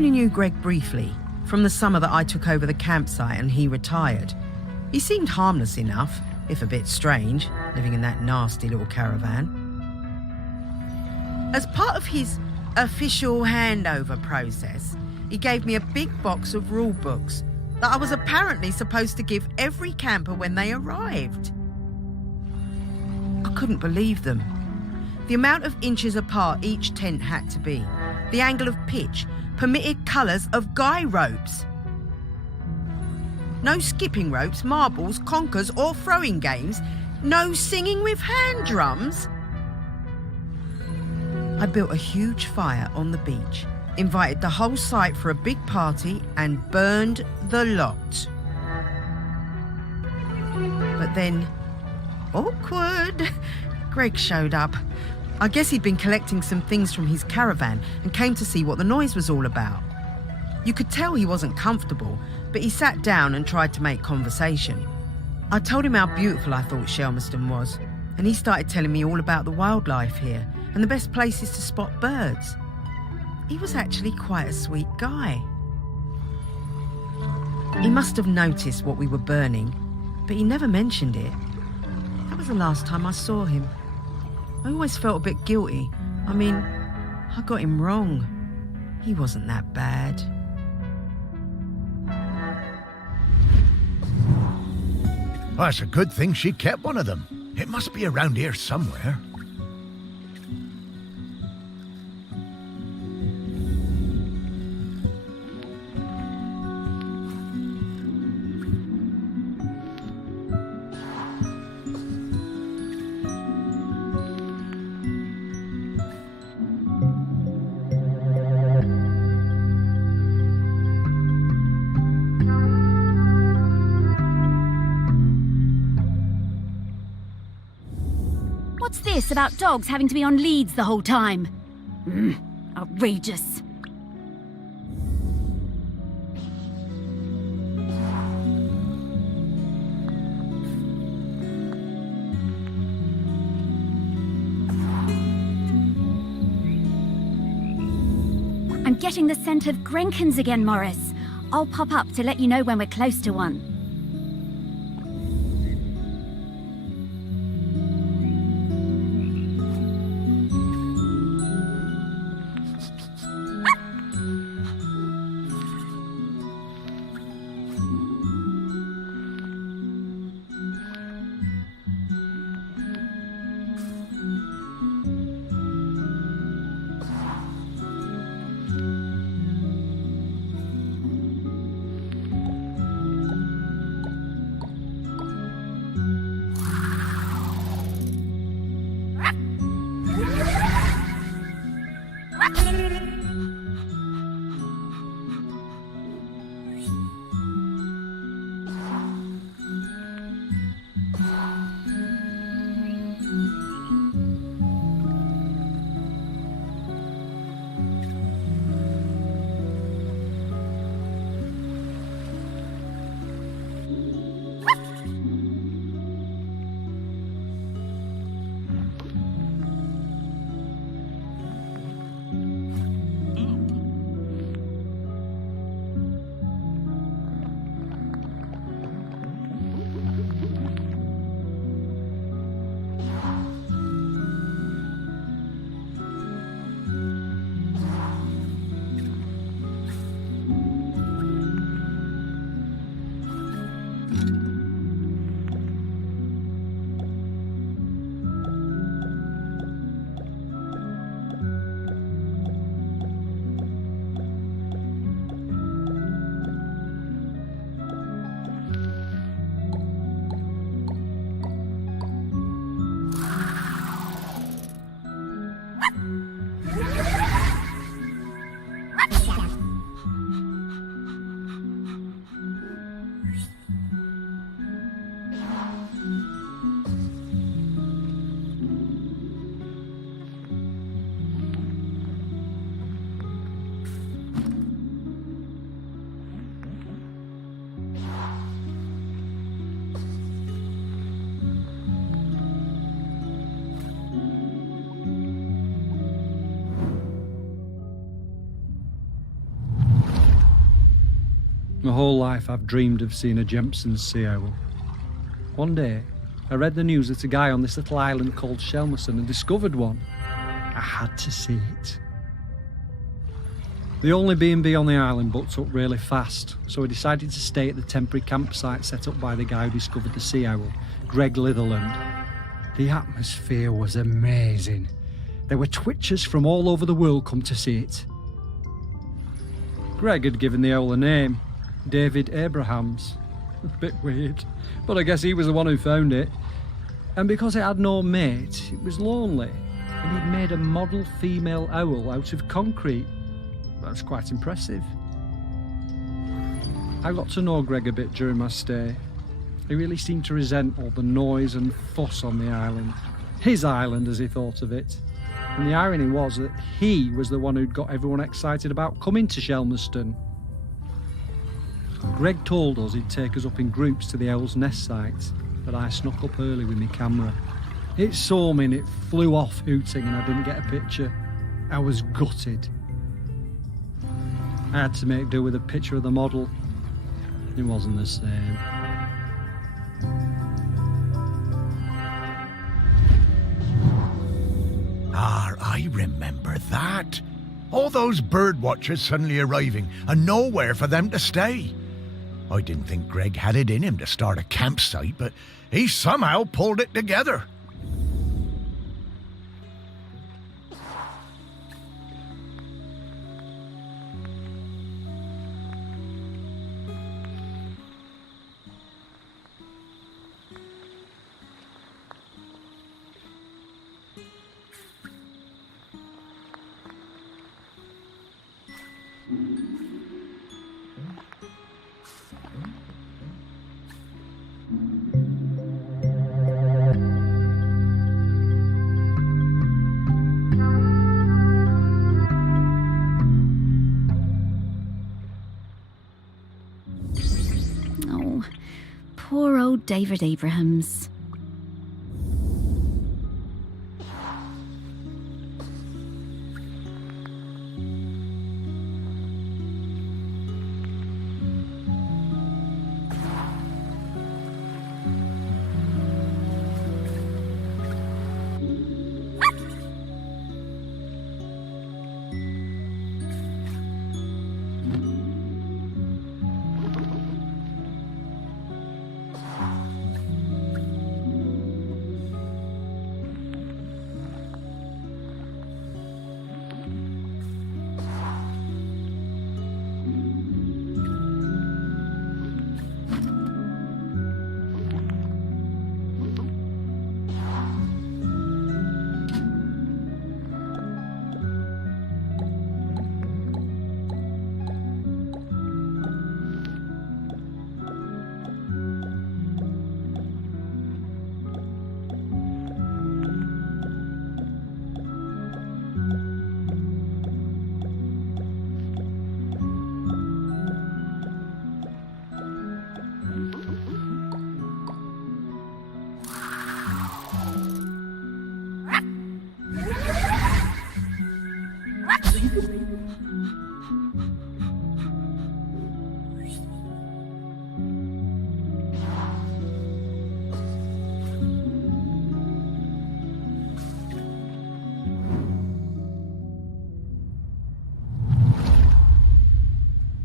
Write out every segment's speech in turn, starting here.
only knew Greg briefly, from the summer that I took over the campsite and he retired. He seemed harmless enough, if a bit strange, living in that nasty little caravan. As part of his official handover process, he gave me a big box of rule books that I was apparently supposed to give every camper when they arrived. I couldn't believe them. The amount of inches apart each tent had to be, the angle of pitch, permitted colours of guy ropes. No skipping ropes, marbles, conkers or throwing games. No singing with hand drums. I built a huge fire on the beach, invited the whole site for a big party and burned the lot. But then, awkward, Greg showed up. I guess he'd been collecting some things from his caravan and came to see what the noise was all about. You could tell he wasn't comfortable, but he sat down and tried to make conversation. I told him how beautiful I thought Shelmerston was, and he started telling me all about the wildlife here and the best places to spot birds. He was actually quite a sweet guy. He must have noticed what we were burning, but he never mentioned it. That was the last time I saw him. I always felt a bit guilty. I mean, I got him wrong. He wasn't that bad. Well, it's a good thing she kept one of them. It must be around here somewhere. What's this about dogs having to be on leads the whole time? Outrageous. I'm getting the scent of Grenkins again, Morris. I'll pop up to let you know when we're close to one. My whole life I've dreamed of seeing a Jempson's sea owl. One day, I read the news that a guy on this little island called Shelmerston had discovered one. I had to see it. The only B&B on the island booked up really fast, so I decided to stay at the temporary campsite set up by the guy who discovered the sea owl, Greg Litherland. The atmosphere was amazing. There were twitchers from all over the world come to see it. Greg had given the owl a name, David Abrahams. A bit weird, but I guess he was the one who found it. And because it had no mate, it was lonely, and he'd made a model female owl out of concrete. That's quite impressive. I got to know Greg a bit during my stay. He really seemed to resent all the noise and fuss on the island. His island, as he thought of it. And the irony was that he was the one who'd got everyone excited about coming to Shelmerston. Greg told us he'd take us up in groups to the owl's nest site, but I snuck up early with my camera. It saw me and it flew off hooting and I didn't get a picture. I was gutted. I had to make do with a picture of the model. It wasn't the same. I remember that. All those bird watchers suddenly arriving and nowhere for them to stay. I didn't think Greg had it in him to start a campsite, but he somehow pulled it together. Oh, poor old David Abrahams.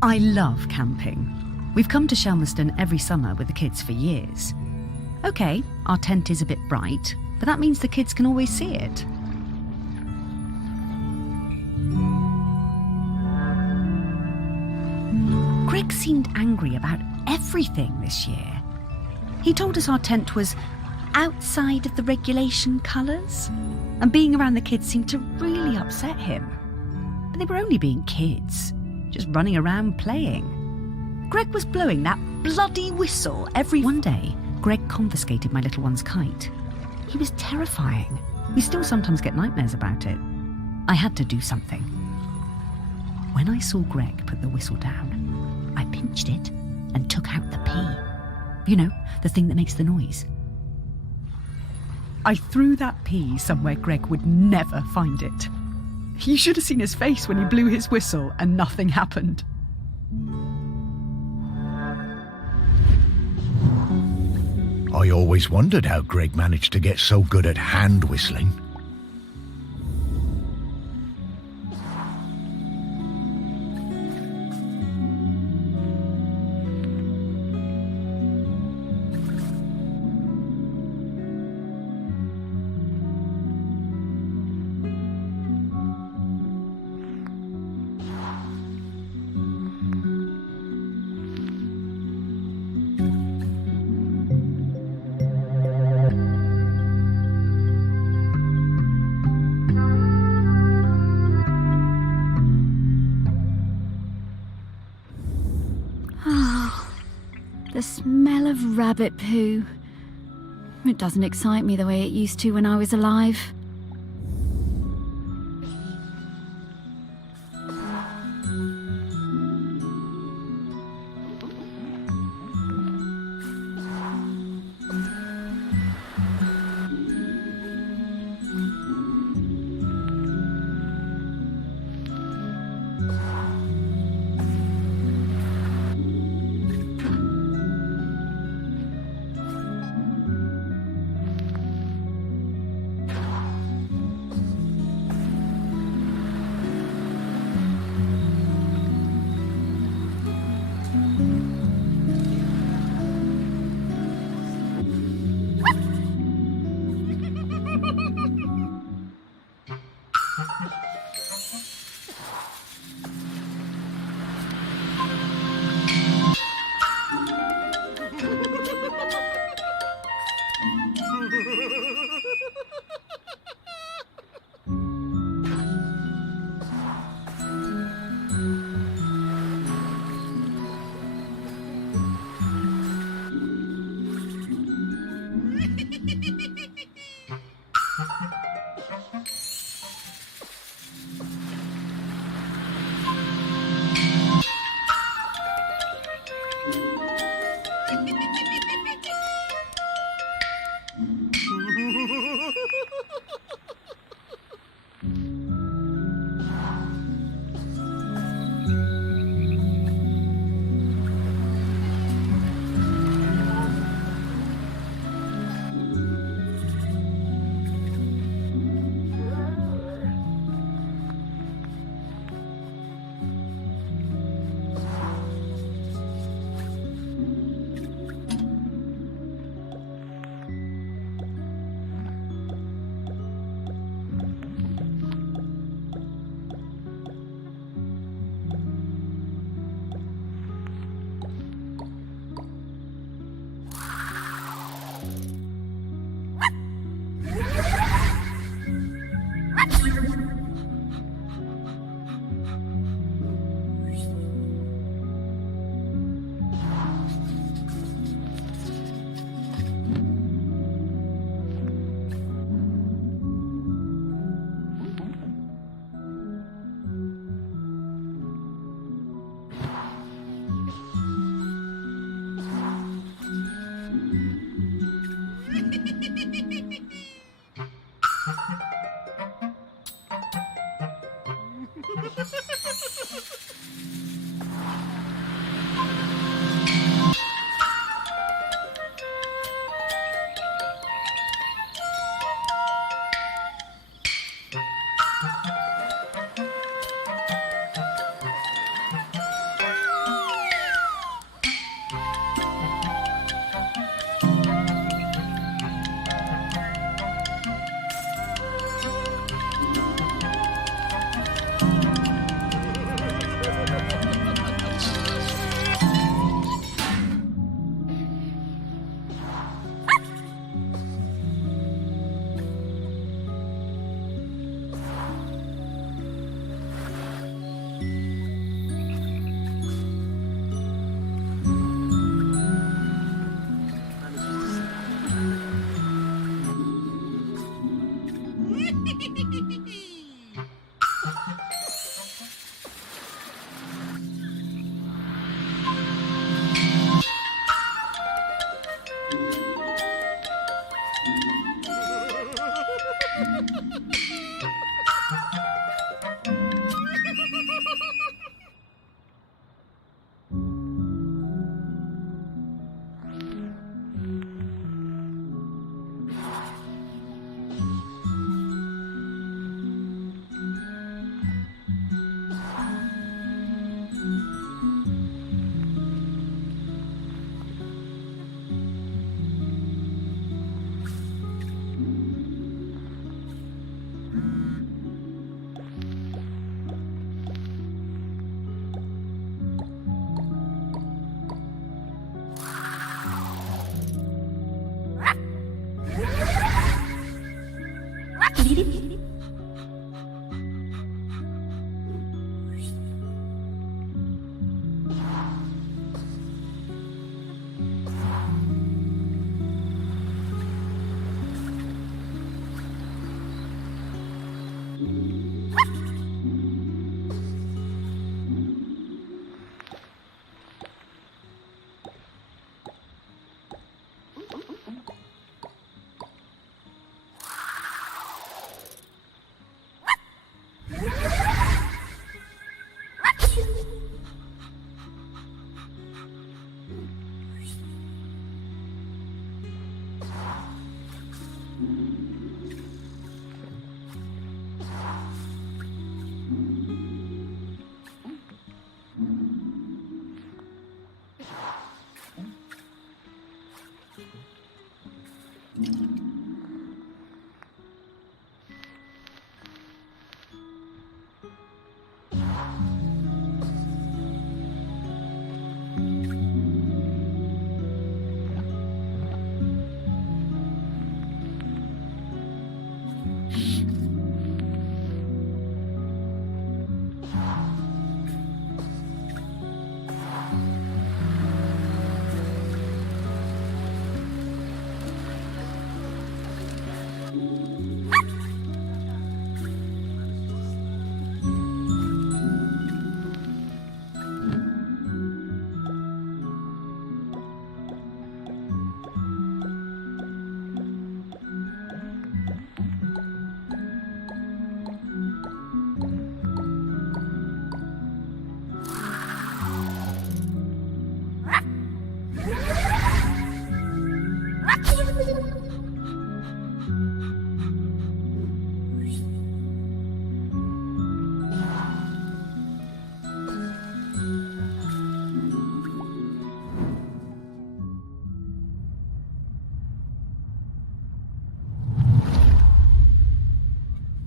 I love camping. We've come to Shelmerston every summer with the kids for years. Okay, our tent is a bit bright, but that means the kids can always see it. Greg seemed angry about everything this year. He told us our tent was outside of the regulation colours, and being around the kids seemed to really upset him. But they were only being kids, just running around playing. Greg was blowing that bloody whistle every... One day, Greg confiscated my little one's kite. He was terrifying. We still sometimes get nightmares about it. I had to do something. When I saw Greg put the whistle down, I pinched it and took out the pea. You know, the thing that makes the noise. I threw that pea somewhere Greg would never find it. You should have seen his face when he blew his whistle and nothing happened. I always wondered how Greg managed to get so good at hand whistling. The smell of rabbit poo. It doesn't excite me the way it used to when I was alive.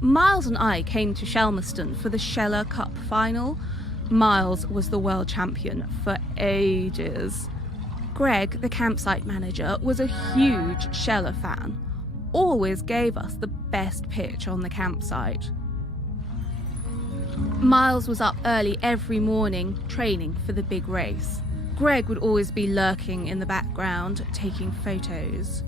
Miles and I came to Shelmerston for the Sheller Cup final. Miles was the world champion for ages. Greg, the campsite manager, was a huge Sheller fan. Always gave us the best pitch on the campsite. Miles was up early every morning, training for the big race. Greg would always be lurking in the background, taking photos.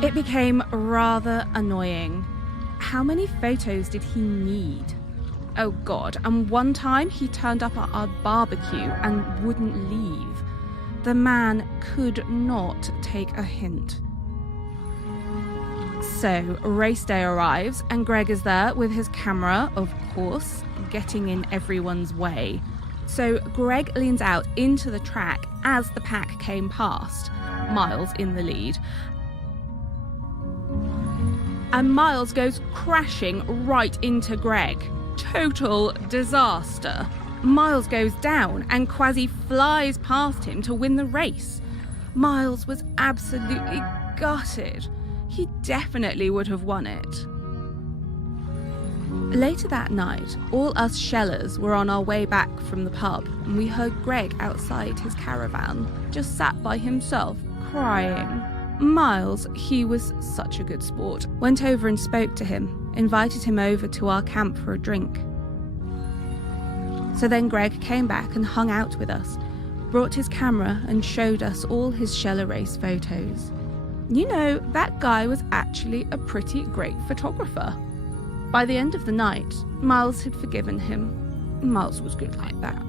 It became rather annoying. How many photos did he need? Oh God, and one time he turned up at our barbecue and wouldn't leave. The man could not take a hint. So, race day arrives and Greg is there with his camera, of course, getting in everyone's way. So Greg leans out into the track as the pack came past, Miles in the lead. And Miles goes crashing right into Greg. Total disaster. Miles goes down and Kwasi flies past him to win the race. Miles was absolutely gutted. He definitely would have won it. Later that night, all us Shellers were on our way back from the pub and we heard Greg outside his caravan, just sat by himself, crying. Miles, he was such a good sport, went over and spoke to him, invited him over to our camp for a drink. So then Greg came back and hung out with us, brought his camera and showed us all his Sheller race photos. You know, that guy was actually a pretty great photographer. By the end of the night, Miles had forgiven him. Miles was good like that.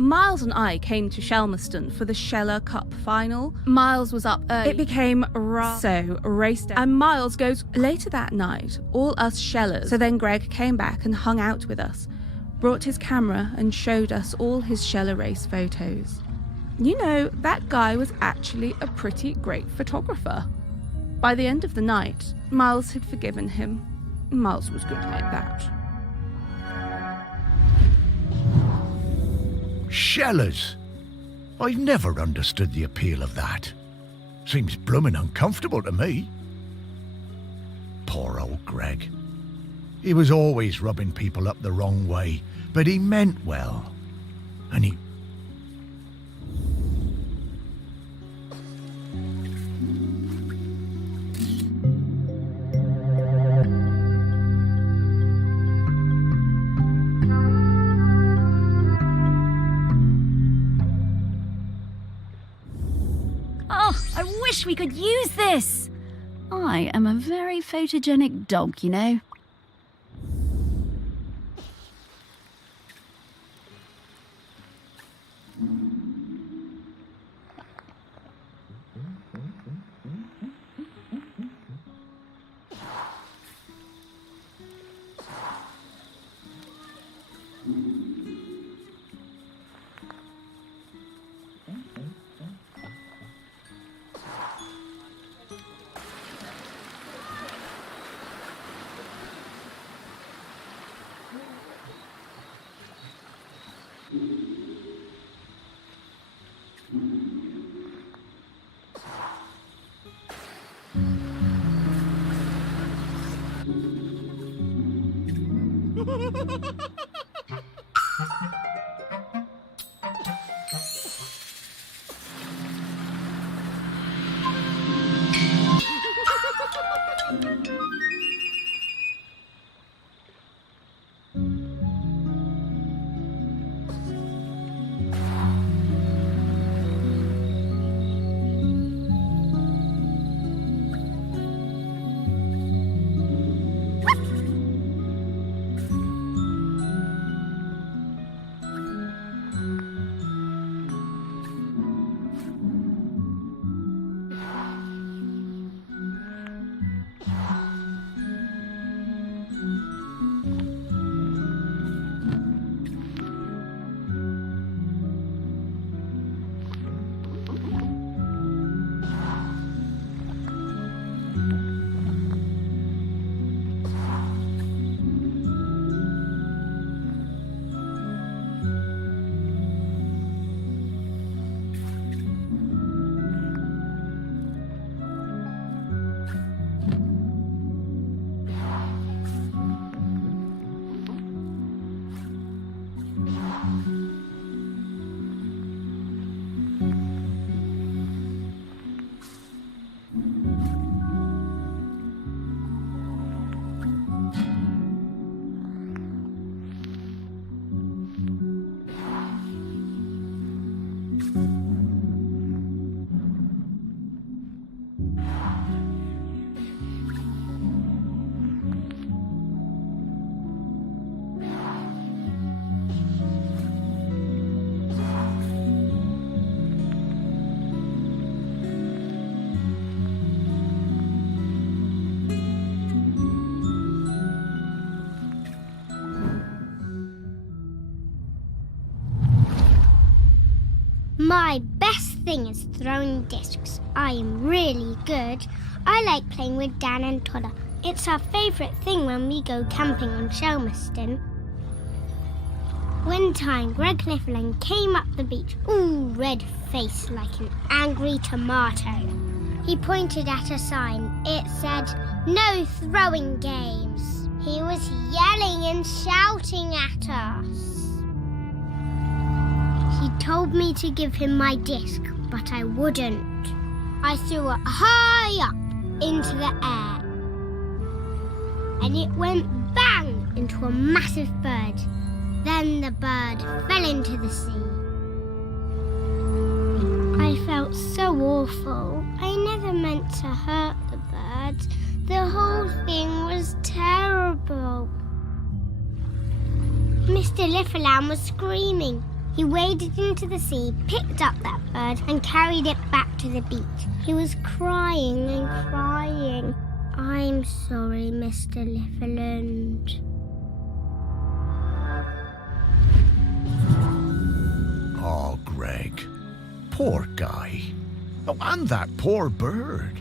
Miles and I came to Shelmerston for the Sheller Cup final. Miles was up early. It became so race day. And Miles goes later that night, all us Shellers. So then Greg came back and hung out with us, brought his camera and showed us all his Sheller race photos. You know, that guy was actually a pretty great photographer. By the end of the night, Miles had forgiven him. Miles was good like that. Shellers? I've never understood the appeal of that. Seems bloomin' uncomfortable to me. Poor old Greg. He was always rubbing people up the wrong way, but he meant well. And he... I wish we could use this. I am a very photogenic dog, you know. My best thing is throwing discs. I am really good. I like playing with Dan and Toddler. It's our favourite thing when we go camping on Shelmerston. One time, Greg Litherland came up the beach, all red-faced like an angry tomato. He pointed at a sign. It said, "No throwing games." He was yelling and shouting at us. He told me to give him my disc, but I wouldn't. I threw it high up into the air, and it went bang into a massive bird. Then the bird fell into the sea. I felt so awful. I never meant to hurt the bird. The whole thing was terrible. Mr. Litherland was screaming. He waded into the sea, picked up that bird and carried it back to the beach. He was crying and crying. I'm sorry, Mr. Litherland. Oh, Greg. Poor guy. Oh, and that poor bird.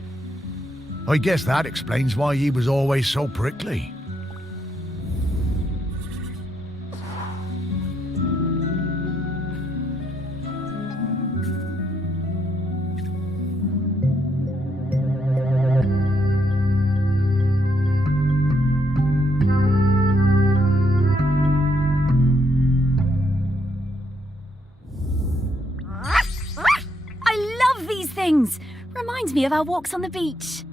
I guess that explains why he was always so prickly. Things. Reminds me of our walks on the beach.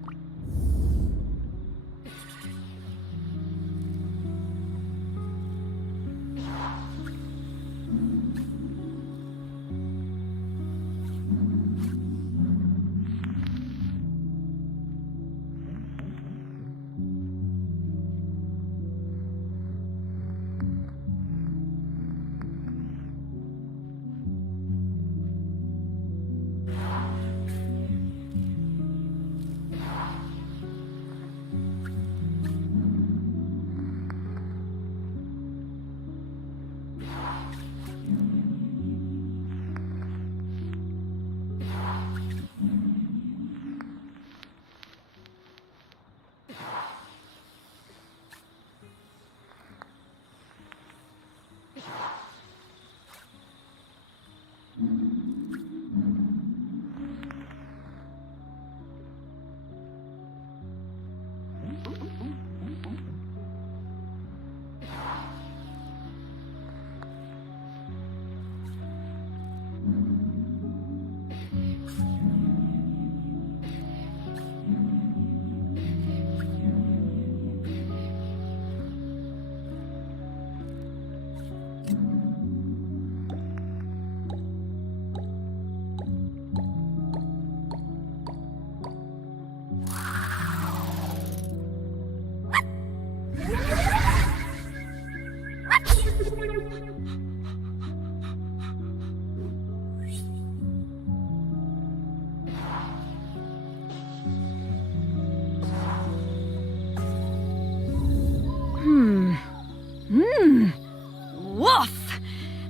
Woof!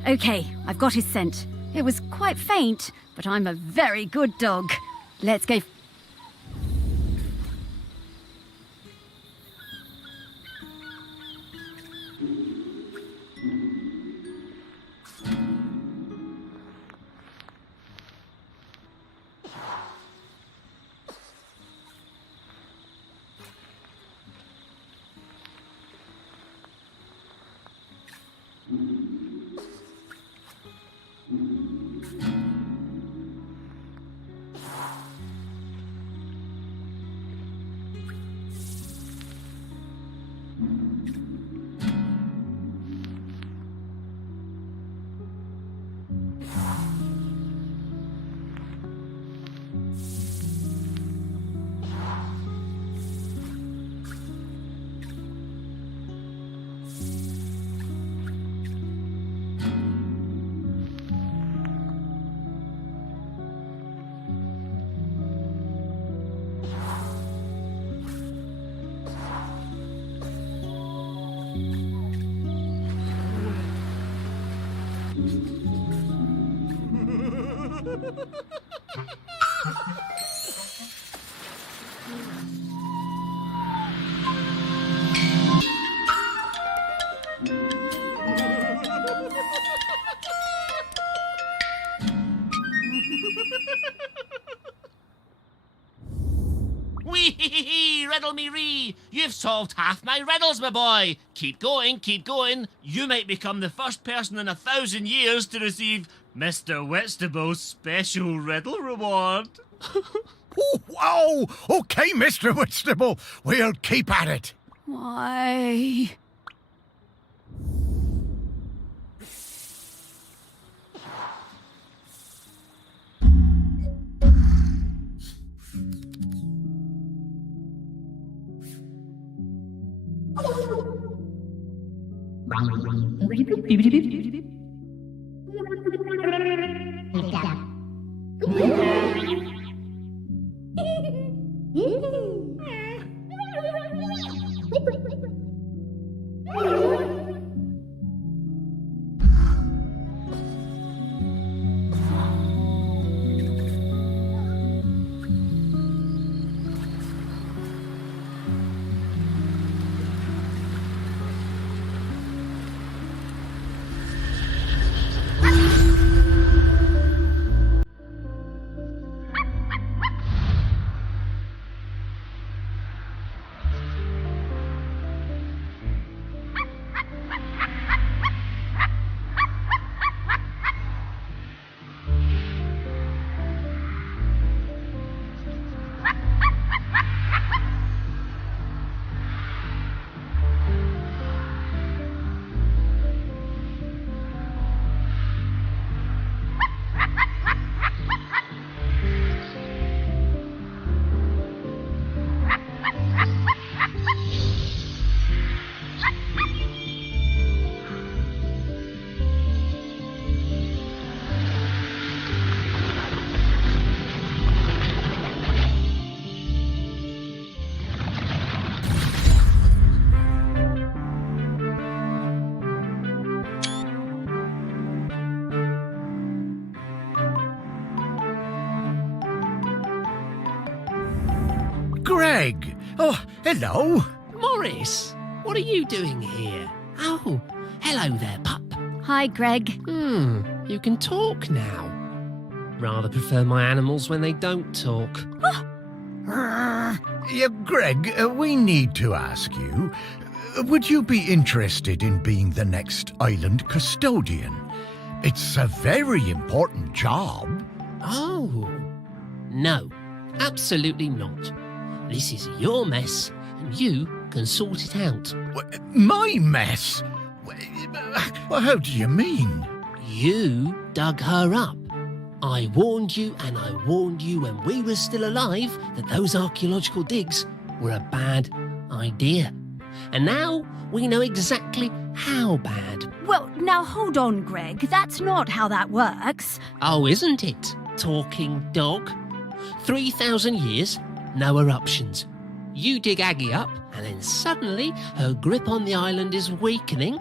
Okay, I've got his scent. It was quite faint, but I'm a very good dog. Let's go. Hooray! You've solved half my riddles, my boy. Keep going, keep going. You might become the first person in 1,000 years to receive Mr. Whitstable's special riddle reward. Oh, wow! Okay, Mr. Whitstable, we'll keep at it. Why? Greg! Oh, hello. Morris, what are you doing here? Oh, hello there, pup. Hi, Greg. You can talk now. Rather prefer my animals when they don't talk. Yeah, Greg, we need to ask you, would you be interested in being the next island custodian? It's a very important job. Oh, no, absolutely not. This is your mess, and you can sort it out. My mess? Well, how do you mean? You dug her up. I warned you, and I warned you when we were still alive that those archaeological digs were a bad idea. And now we know exactly how bad. Well, now hold on, Greg. That's not how that works. Oh, isn't it, talking dog? 3,000 years, no eruptions. You dig Aggie up, and then suddenly her grip on the island is weakening?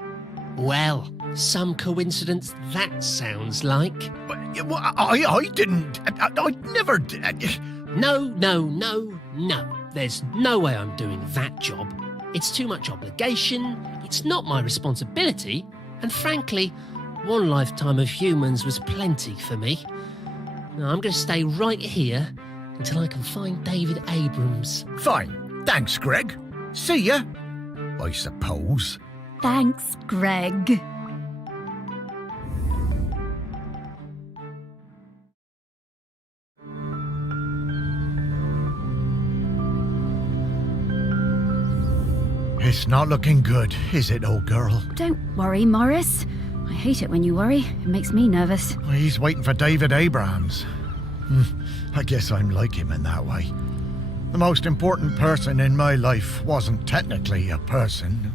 Well, some coincidence that sounds like. But I didn't. I never did. No. There's no way I'm doing that job. It's too much obligation, it's not my responsibility, and frankly, one lifetime of humans was plenty for me. Now, I'm going to stay right here until I can find David Abrams. Fine. Thanks, Greg. See ya, I suppose. Thanks, Greg. It's not looking good, is it, old girl? Don't worry, Morris. I hate it when you worry. It makes me nervous. He's waiting for David Abrams. I guess I'm like him in that way. The most important person in my life wasn't technically a person,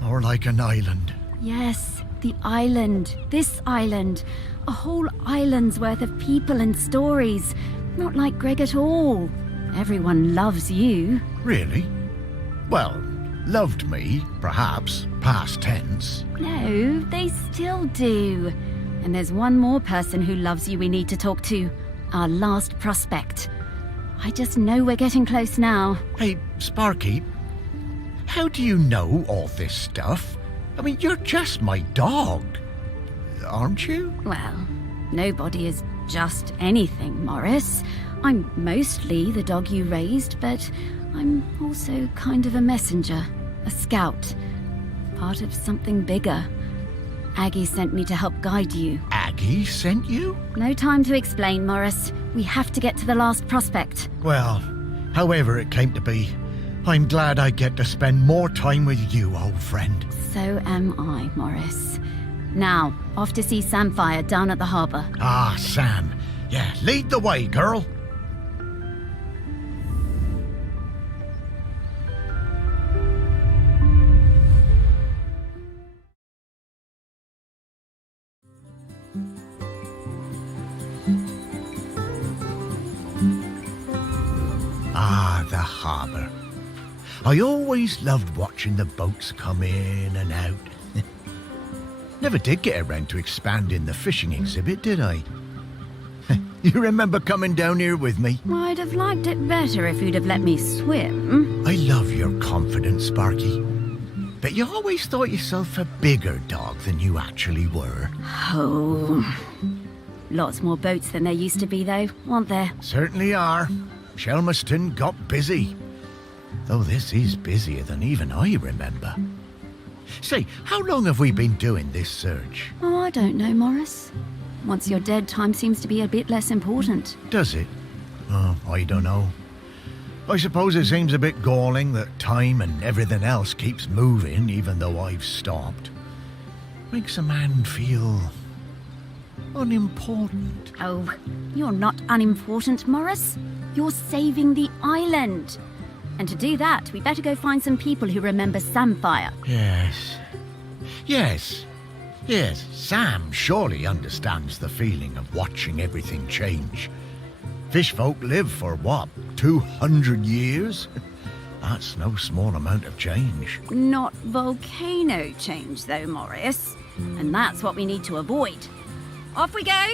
more like an island. Yes, the island. This island. A whole island's worth of people and stories. Not like Greg at all. Everyone loves you. Really? Well, loved me, perhaps, past tense. No, they still do. And there's one more person who loves you we need to talk to. Our last prospect. I just know we're getting close now. Hey, Sparky, how do you know all this stuff? I mean, you're just my dog, aren't you? Well, nobody is just anything, Morris. I'm mostly the dog you raised, but I'm also kind of a messenger, a scout, part of something bigger. Aggie sent me to help guide you. Aggie sent you? No time to explain, Morris. We have to get to the last prospect. Well, however it came to be, I'm glad I get to spend more time with you, old friend. So am I, Morris. Now, off to see Samphire down at the harbour. Ah, Sam. Yeah, lead the way, girl. Ah, the harbour. I always loved watching the boats come in and out. Never did get around to expanding the fishing exhibit, did I? You remember coming down here with me? I'd have liked it better if you'd have let me swim. I love your confidence, Sparky. But you always thought yourself a bigger dog than you actually were. Oh. Lots more boats than there used to be, though, aren't there? Certainly are. Shelmerston got busy. Though this is busier than even I remember. Say, how long have we been doing this search? Oh, I don't know, Morris. Once you're dead, time seems to be a bit less important. Does it? Oh, I don't know. I suppose it seems a bit galling that time and everything else keeps moving even though I've stopped. Makes a man feel unimportant. Oh, you're not unimportant, Morris. You're saving the island. And to do that, we better go find some people who remember Samphire. Yes, Sam surely understands the feeling of watching everything change. Fishfolk live for, what, 200 years? That's no small amount of change. Not volcano change, though, Morris. And that's what we need to avoid. Off we go!